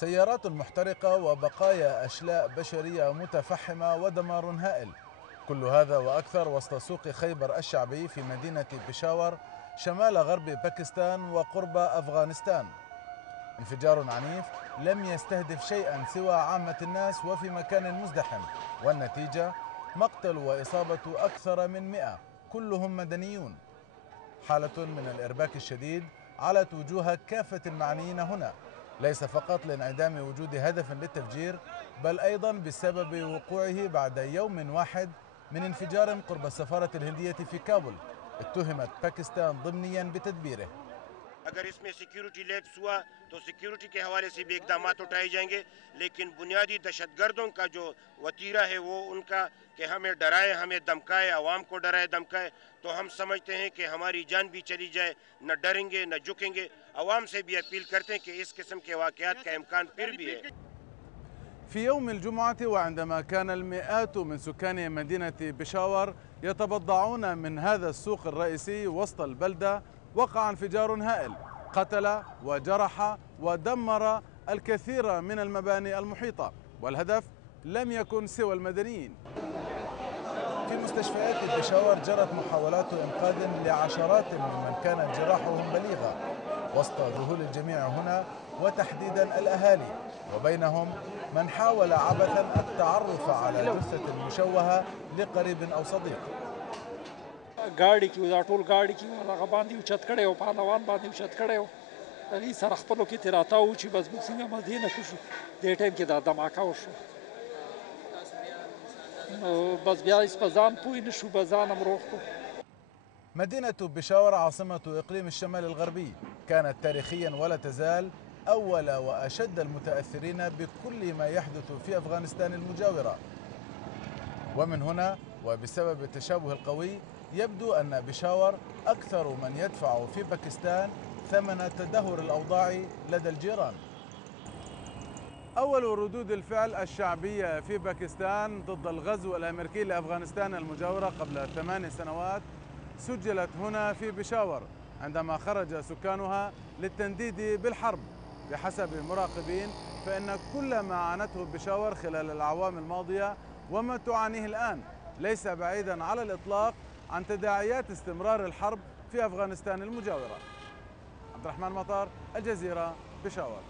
سيارات محترقة وبقايا أشلاء بشرية متفحمة ودمار هائل، كل هذا وأكثر وسط سوق خيبر الشعبي في مدينة بيشاور شمال غرب باكستان وقرب أفغانستان. انفجار عنيف لم يستهدف شيئا سوى عامة الناس وفي مكان مزدحم، والنتيجة مقتل وإصابة أكثر من 100 كلهم مدنيون. حالة من الإرباك الشديد علت وجوه كافة المعنيين هنا، ليس فقط لانعدام وجود هدف للتفجير بل أيضا بسبب وقوعه بعد يوم واحد من انفجار قرب السفارة الهندية في كابول اتهمت باكستان ضمنيا بتدبيره. अगर इसमें security lapse हुआ तो सिक्योरिटी के हवाले से भी इकदाम उठाए जाएंगे, लेकिन बुनियादी दहशतगर्दों का जो वतीरा है वो उनका कि हमें डराए, हमें धमकाए, आवाम को डराए धमकाए, तो हम समझते हैं कि हमारी जान भी चली जाए, न डरेंगे न झुकेंगे। आवाम से भी अपील करते हैं कि इस किस्म के वाक़यात का इम्कान फिर भी है। في يوم الجمعة وعندما كان المئات من سكان مدينة بيشاور يتبضعون من هذا السوق الرئيسي وسط البلدة، وقع انفجار هائل قتل وجرح ودمر الكثير من المباني المحيطة، والهدف لم يكن سوى المدنيين. في مستشفيات بيشاور جرت محاولات إنقاذ لعشرات ممن كانت جراحهم بليغة وسط ذهول الجميع هنا وتحديدا الأهالي، وبينهم من حاول عبثا التعرف على جثة مشوهة لقريب أو صديق. गाड़ी की دا ټول गाड़ी की هغه باندې اوچت کړی او پهلوان باندې اوچت کړی او علي سره خپلو کې تراته و چې بس موږ څنګه مدینه کې شو دې ټایم کې دا دماکه وشو نو بس بیا هیڅ په ځان پوه نه شو، به ځان هم روغ کړو. مدينة بيشاور عاصمة إقليم الشمال الغربي كانت تاريخيا ولا تزال أول وأشد المتأثرين بكل ما يحدث في أفغانستان المجاورة، ومن هنا وبسبب التشابه القوي يبدو أن بيشاور أكثر من يدفع في باكستان ثمن تدهور الأوضاع لدى الجيران. أول ردود الفعل الشعبية في باكستان ضد الغزو الأمريكي لأفغانستان المجاورة قبل 8 سنوات سجلت هنا في بيشاور عندما خرج سكانها للتنديد بالحرب. بحسب مراقبين فإن كل ما عانته بيشاور خلال الأعوام الماضية وما تعانيه الآن ليس بعيدا على الإطلاق عن تداعيات استمرار الحرب في أفغانستان المجاورة. عبد الرحمن مطار، الجزيرة، بيشاور.